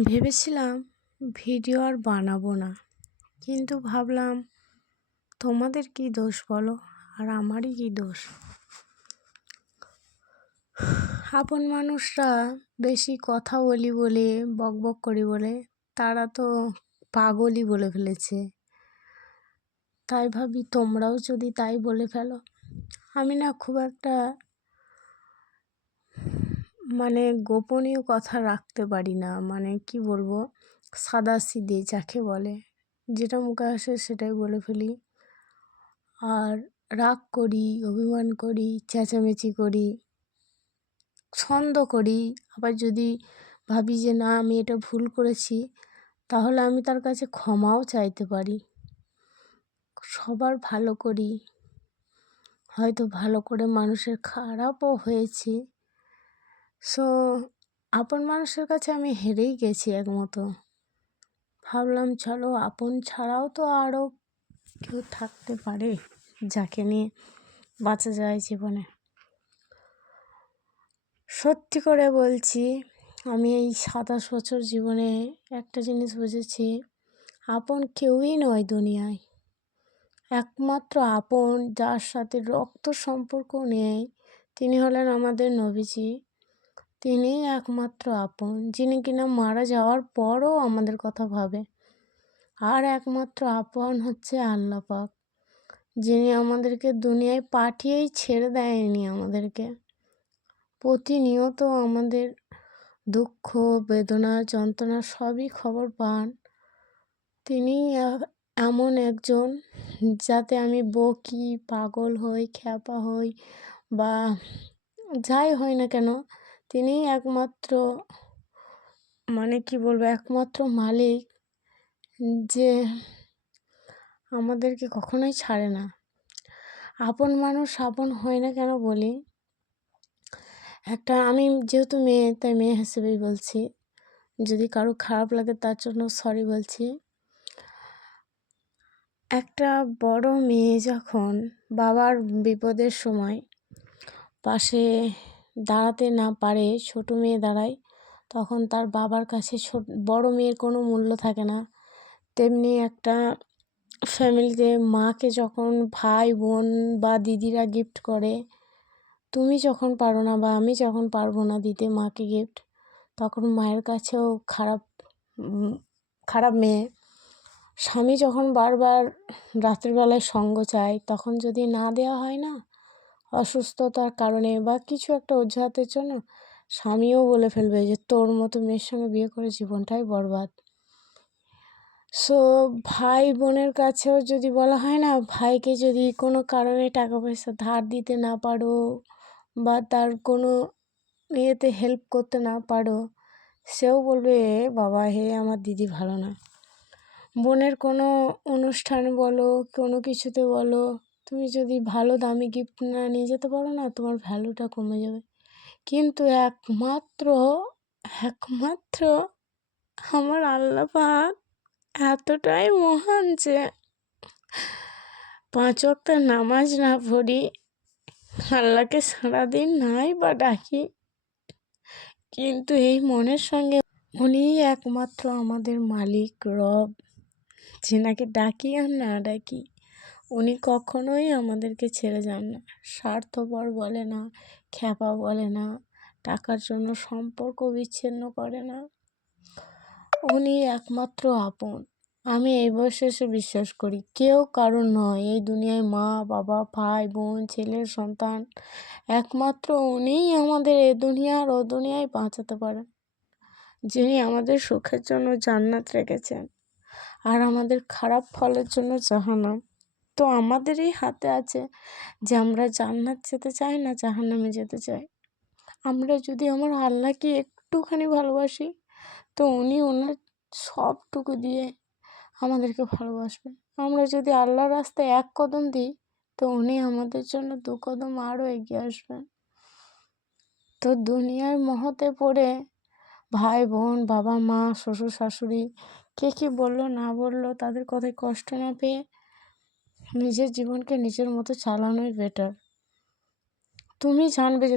ভেবেছিলাম ভিডিও আর বানাবো না, কিন্তু ভাবলাম, তোমাদের কি দোষ বলো? আর আমারই কি দোষ? আপন মানুষরা বেশি কথা বলি বলে, বক বক করি বলে, তারা তো পাগলই বলে ফেলেছে। তাই ভাবি তোমরাও যদি তাই বলে ফেলো। আমি না খুব একটা মানে গোপনীয় কথা রাখতে পারি না। মানে কি বলব? সাদা সিদে যাকে বলে। যেটা মুখে আসে সেটাই বলে ফেলি। আর রাগ করি, অভিমান করি, চেঁচামেচি করি, ছন্দ করি। আবার যদি ভাবি যে না, আমি এটা ভুল করেছি, তাহলে আমি তার কাছে ক্ষমাও চাইতে পারি। সবার ভালো করি। হয়তো ভালো করে মানুষের খারাপও হয়েছে। সো আপন মানুষের কাছে আমি হেরেই গেছি একমতো। ভাবলাম, চলো, আপন ছাড়াও তো আরও কেউ থাকতে পারে যাকে নিয়ে বাঁচা যায় জীবনে। সত্যি করে বলছি, আমি এই সাতাশ বছর জীবনে একটা জিনিস বুঝেছি, আপন কেউই নয় দুনিয়ায়। একমাত্র আপন যার সাথে রক্ত সম্পর্ক নেই, তিনি হলেন আমাদের নবীজি। তিনিই একমাত্র আপন, যিনি কিনা মারা যাওয়ার পরও আমাদের কথা ভাবে। আর একমাত্র আপন হচ্ছে আল্লাহ পাক, যিনি আমাদেরকে দুনিয়ায় পাঠিয়েই ছেড়ে দেয়নি আমাদেরকে। প্রতিনিয়ত আমাদের দুঃখ, বেদনা, যন্ত্রণা সবই খবর পান। তিনি এমন একজন যাতে আমি বকি, পাগল হই, খ্যাপা হই বা যাই হই না কেন তিনি একমাত্র মানে কি বলব, একমাত্র মালিক যে আমাদেরকে কখনোই ছাড়ে না। আপন মানুষ আপন হয় না কেন বলি? একটা আমি যেহেতু মেয়ে, তাই মেয়ে হিসেবেই বলছি। যদি কারও খারাপ লাগে তার জন্য সরি বলছি। একটা বড় মেয়ে যখন বাবার বিপদের সময় পাশে দাঁড়াতে না পারে ছোট মেয়ে দাঁড়ায়, তখন তার বাবার কাছে ছোট, বড় মেয়ের কোনো মূল্য থাকে না। তেমনি একটা ফ্যামিলিতে মাকে যখন ভাই, বোন বা দিদিরা গিফট করে, তুমি যখন পারো না বা আমি যখন পারব না দিতে মাকে গিফট তখন মায়ের কাছেও খারাপ খারাপ মেয়ে। স্বামী যখন বারবার রাত্রিবেলায় সঙ্গ চায়, তখন যদি না দেওয়া হয় না অসুস্থতার কারণে বা কিছু একটা অজুহাতের জন্য স্বামীও বলে ফেলবে যে, তোর মতো মেয়ের সঙ্গে বিয়ে করে জীবনটাই বরবাদ। সো ভাই বোনের কাছেও যদি বলা হয় না, ভাইকে যদি কোনো কারণে টাকা পয়সা ধার দিতে না পারো বা তার কোনো ইয়েতে হেল্প করতে না পারো, সেও বলবে, বাবা, হে আমার দিদি ভালো না। বোনের কোনো অনুষ্ঠান বলো, কোনো কিছুতে বলো তুমি যদি ভালো দামি গিফট না নিয়ে যেতে পারো না, তোমার ভ্যালুটা কমে যাবে। কিন্তু একমাত্র একমাত্র আমার আল্লাহ পাক এতটাই মহান যে পাঁচ ওয়াক্ত নামাজ না পড়ি, আল্লাহকে সারাদিন নাই বা ডাকি। কিন্তু এই মনের সঙ্গে উনিই একমাত্র আমাদের মালিক, রব। যে নাকি ডাকি আর না ডাকি। উনি কখনোই আমাদেরকে ছেড়ে যান না। স্বার্থপর বলে না, খ্যাপা বলে না, টাকার জন্য সম্পর্ক বিচ্ছিন্ন করে না। উনি একমাত্র আপন। আমি এই বয়সে এসে বিশ্বাস করি, কেউ কারণ নয়। এই দুনিয়ায় মা, বাবা, ভাই, বোন ছেলের সন্তান, একমাত্র উনিই আমাদের এ দুনিয়ার ও দুনিয়ায় বাঁচাতে পারেন। যিনি আমাদের সুখের জন্য জান্নাত রেখেছেন। আর আমাদের খারাপ ফলের জন্য জাহান্নাম। তো আমাদেরই হাতে আছে যে আমরা জান্নাত যেতে চাই না জাহান্নামে যেতে চাই। আমরা যদি আমার আল্লাহকে একটুখানি ভালোবাসি, তো উনি ওনার সবটুকু দিয়ে আমাদেরকে ভালোবাসবেন আমরা যদি আল্লাহর রাস্তায় এক কদম দিই, তো উনি আমাদের জন্য দু কদম আরও এগিয়ে আসবেন তো দুনিয়ার মহতে পড়ে ভাই, বোন, বাবা, মা, শ্বশুর, শাশুড়ি, কে কী বলল না বলল, তাদের কথায় কষ্ট না পেয়ে নিজের জীবনকে নিজের মতো চালানোই বেটার তুমি জানবে যে